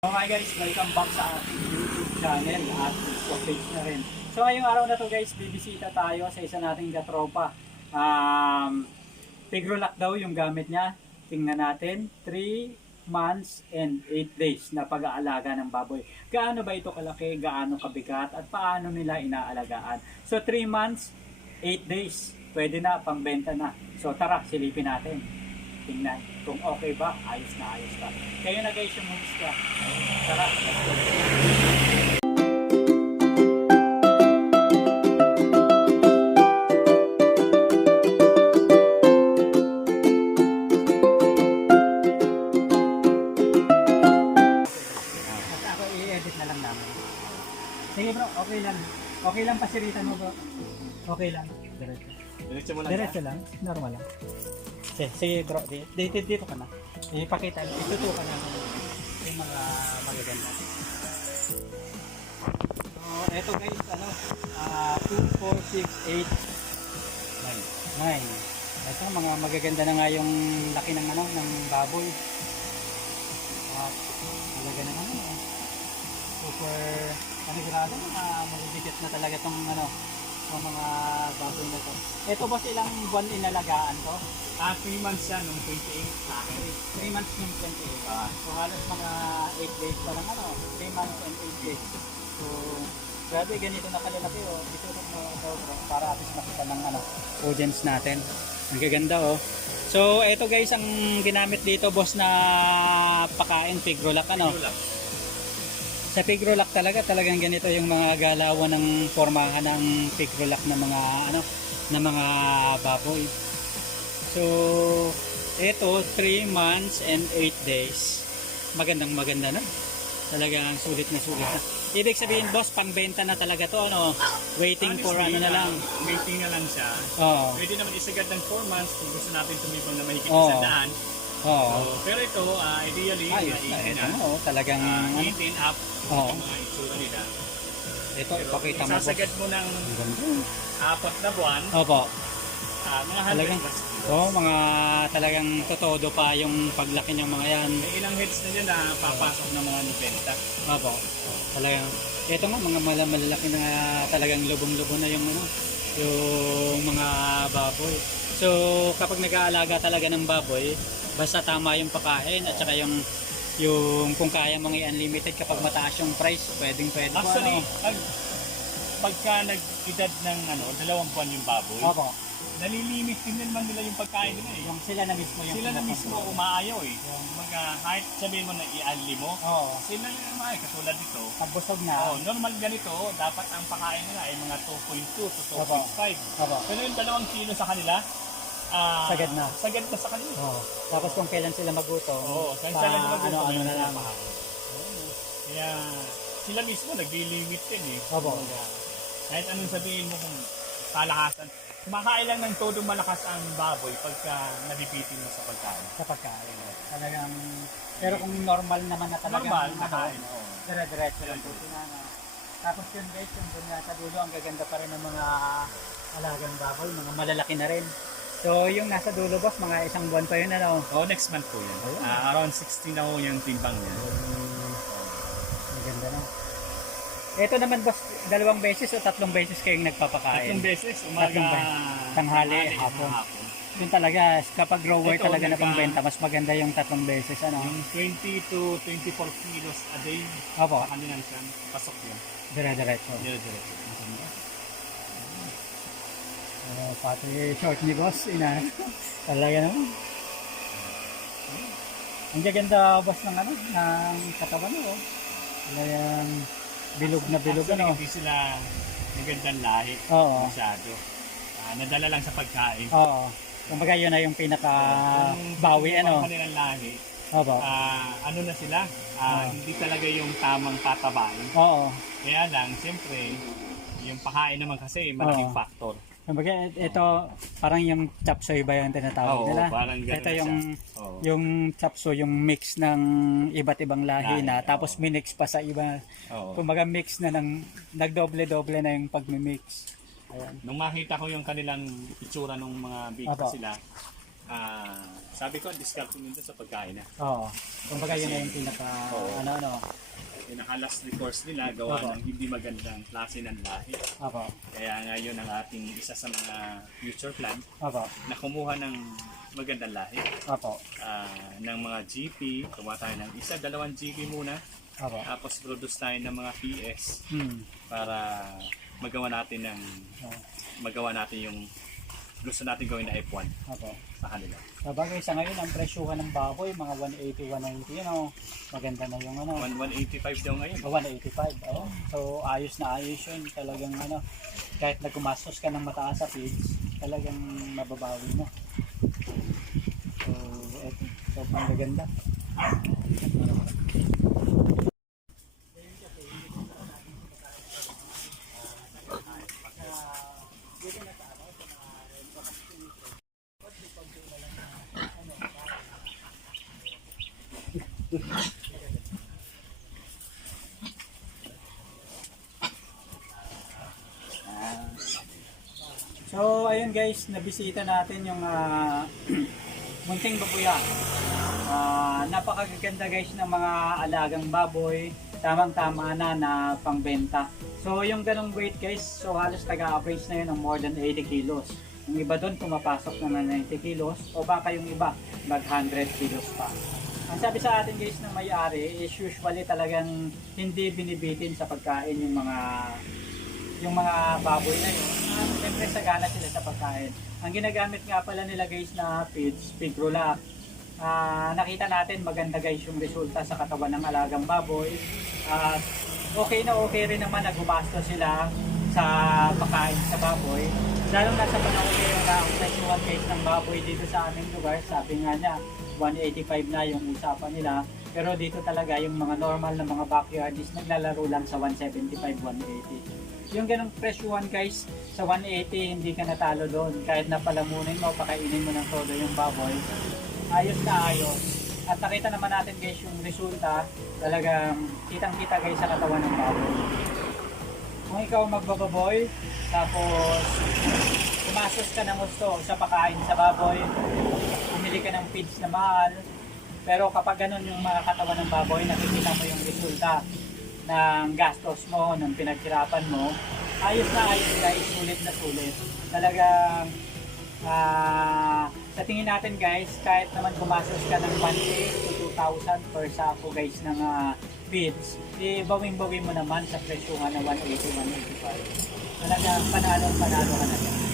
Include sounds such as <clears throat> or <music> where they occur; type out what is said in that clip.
Okay guys, welcome back sa ating YouTube channel at Facebook page na rin. So ngayong araw na to guys, bibisita tayo sa isa nating katropa. Um, Pigrolac daw yung gamit niya. Tingnan natin, 3 months and 8 days na pag-aalaga ng baboy. Gaano ba ito kalaki, gaano kabigat, at paano nila inaalagaan. So 3 months, 8 days, pwede na, pangbenta na. So tara, silipin natin. Tingnan kung okay ba, ayos na ayos ba. Kayo na guys yung ka. Tara, let's go. Sige bro, okay lang. Okay lang pasiritan mo bro. Okay lang. Diretso. Diretso mo lang. Diretso lang. Normal lang. Sige, sige bro, di- dito, dito ka na. Ipakita, itutukan na yung mga magaganda. So, eto guys, ano, ah 2, 4, 6, 8, 9. 9. Ito, mga magaganda na nga yung laki ng ano, ng baboy. At, talaga naman ano, super, panigurado, mga mabibigat na talaga tong ano, ng mga baboy na to. Ito ba silang buwan inalagaan to? Ah, 3 months siya nung 28 sa akin. 3 months yung 28. Ah. So halos mga 8 days pa lang ano, 3 months and 8 days. So grabe ganito na kalalaki oh. Dito mo ito bro, para at least makita ng ano, audience natin. Ang gaganda oh. So ito guys ang ginamit dito boss na pakain pigrolac ano. Wala. Sa pigrolac talaga talagang ganito yung mga galawan ng formahan ng pigrolac na mga ano na mga baboy. So ito 3 months and 8 days. Magandang maganda na. Talagang sulit na sulit na. Ibig sabihin boss, pangbenta na talaga to ano. Waiting for ano Honestly, na lang. ah, Waiting na lang siya. Oo. Pwede naman isagad ng 4 months kung gusto natin tumibang na mahigit Oo. isang daan. Oo. So, pero ito, ah, ideally, Ayos mga na. 18 Ito na. oh, talagang Ah, ano. 18 up Oo. yung mga itsura nila. Ito, Pero ipakita kung mo boss. isasagad mo ng apat na buwan, Opo. ah, mga 100 Talagang-. Oo, mga talagang totodo pa yung paglaki ng mga yan. May ilang heads na dyan na papasok ng mga 90. Opo. Talagang, ito nga, mga mala- malalaki na talagang lubong-lubong na yung ano, yung mga baboy. So, kapag nag-aalaga talaga ng baboy, basta tama yung pakain at saka yung yung kung kaya mong i-unlimited kapag mataas yung price, pwedeng pwede Actually, ano. pag, pagka nag-edad ng ano, dalawang buwan yung baboy, Opo, nalilimit din naman nila yung pagkain nila eh. yung sila na mismo yung Sila na mismo umaayaw eh. Mga kahit sabihin mo na i-unli mo, Oo, sila na umaayaw. Katulad dito, pag busog na. oh, normal ganito, dapat ang pakain nila ay mga 2.2 to 2.5. Opo, Pero yung dalawang kilo sa kanila, ah, Sagad na. Sagad na sa kanila. oo. Tapos kung kailan sila magutom, Oo, pa- sila naman ano, ano na lang. Kaya sila mismo nagli-limit din eh. Opo. Kumbaga, Kahit anong sabihin mo kung kalakasan. Kumakain lang ng todo malakas ang baboy pagka nabibitin mo sa pagkain. sa pagkain. Talagang, pero kung normal naman na talagang, Normal na ano, kain. oo. dire-diretso lang po sila na. Tapos yun guys, yung dun nga sa dulo, ang gaganda pa rin ng mga alagang baboy, mga malalaki na rin. So yung nasa dulo boss, mga isang buwan pa yun ano. Oh, next month po yan. Ayun. Ah, around 16 na ho yung timbang niya. Ang ganda na. Ito naman boss, dalawang beses o tatlong beses kayong nagpapakain. Tatlong beses, umaga, Tatlong beses. Tanghali, hapon. Yun talaga, kapag grower Ito, talaga na pangbenta, mas maganda yung tatlong beses ano. Yung 20 to 24 kilos a day Opo, sa kanilang tiyan, pasok yan. dire-diretso. Dire-diretso. Uh, pati short ni boss, ina. Talaga naman. Ang gaganda boss ng ano, ng katawan mo. Talagang bilog na bilog Actually, ano. hindi sila magandang lahi Oo. masyado. Ah, nadala lang sa pagkain. Oo. Kumbaga yun na yung pinaka bawi ano. ang kanilang lahi, Opo. ah, ano na sila, ah, Oo. hindi talaga yung tamang tatabain. Oo. Kaya lang, siyempre, yung pakain naman kasi malaking Oo. factor. Kumbaga ito parang yung chop suey ba yung tinatawag Oo, nila? parang ganun Ito yung Oo. yung chop suey, yung mix ng iba't ibang lahi Lahi, na tapos minix pa sa iba. Oo. Kumbaga mix na ng nagdoble-doble na yung pagmi-mix. Ayan. Nung makita ko yung kanilang itsura ng mga big Apo. sila, ah, sabi ko, discount nyo dun sa pagkain na. Oo. Kumbaga yun na yung pinaka, Oo. ano, ano. Pinaka-last recourse nila, gawa Opo. ng hindi magandang klase ng lahi. Apo. Kaya nga yun ang ating isa sa mga future plan Apo. na kumuha ng magandang lahi. Apo. Ah, ng mga GP, kumuha tayo ng isa, dalawang GP muna. Apo. Tapos produce tayo ng mga PS Hmm. para magawa natin ng Oo. magawa natin yung gusto natin gawin na F1 Apo. sa kanila. Sabagay sa ngayon, ang presyuhan ng baboy, mga 180, 190, ano, maganda na yung ano, 1 185 daw ngayon. oh, 185, oh. So, ayos na ayos yun, talagang ano, kahit na gumastos ka ng mataas sa feeds, talagang mababawi mo. So, eto, sobrang maganda. So, ayun guys, nabisita natin yung ah, <clears throat> munting babuya. Ah, napakaganda guys ng mga alagang baboy. Tamang-tama na na pangbenta. So, yung ganong weight guys, so halos taga-average na yun ng more than 80 kilos. Yung iba doon pumapasok na ng 90 kilos o baka yung iba mag 100 kilos pa. Ang sabi sa atin guys ng may-ari is usually talagang hindi binibitin sa pagkain yung mga yung mga baboy na yun, uh, siyempre sagana sila sa pagkain. Ang ginagamit nga pala nila guys na feeds, Pigrolac. Ah, nakita natin maganda guys yung resulta sa katawan ng alagang baboy. At okay na okay rin naman na gumastos sila sa pagkain sa baboy. Lalo na sa panahon ngayon na ang presyuhan guys ng baboy dito sa aming lugar, sabi nga niya, 185 na yung usapan nila. Pero dito talaga yung mga normal na mga backyardies naglalaro lang sa 175, 180 yung ganong presyuhan guys sa 180 hindi ka natalo doon. Kahit napalamunin mo pakainin mo ng todo yung baboy. Ayos na ayos. At nakita naman natin guys yung resulta. Talagang kitang kita guys sa katawan ng baboy. Kung ikaw magbababoy tapos pumasok ka ng gusto sa pakain sa baboy bumili ka ng feeds na mahal pero kapag ganun yung mga katawan ng baboy nakikita mo yung resulta ng gastos mo, ng pinaghirapan mo, ayos na ayos guys, sulit na sulit. Talagang ah, sa tingin natin guys, kahit naman gumastos ka ng 1K to 2,000 per sako guys ng ah, feeds, eh bawing-bawi mo naman sa presyuhan na 180, 185. Talagang panalo-panalo ka na dyan.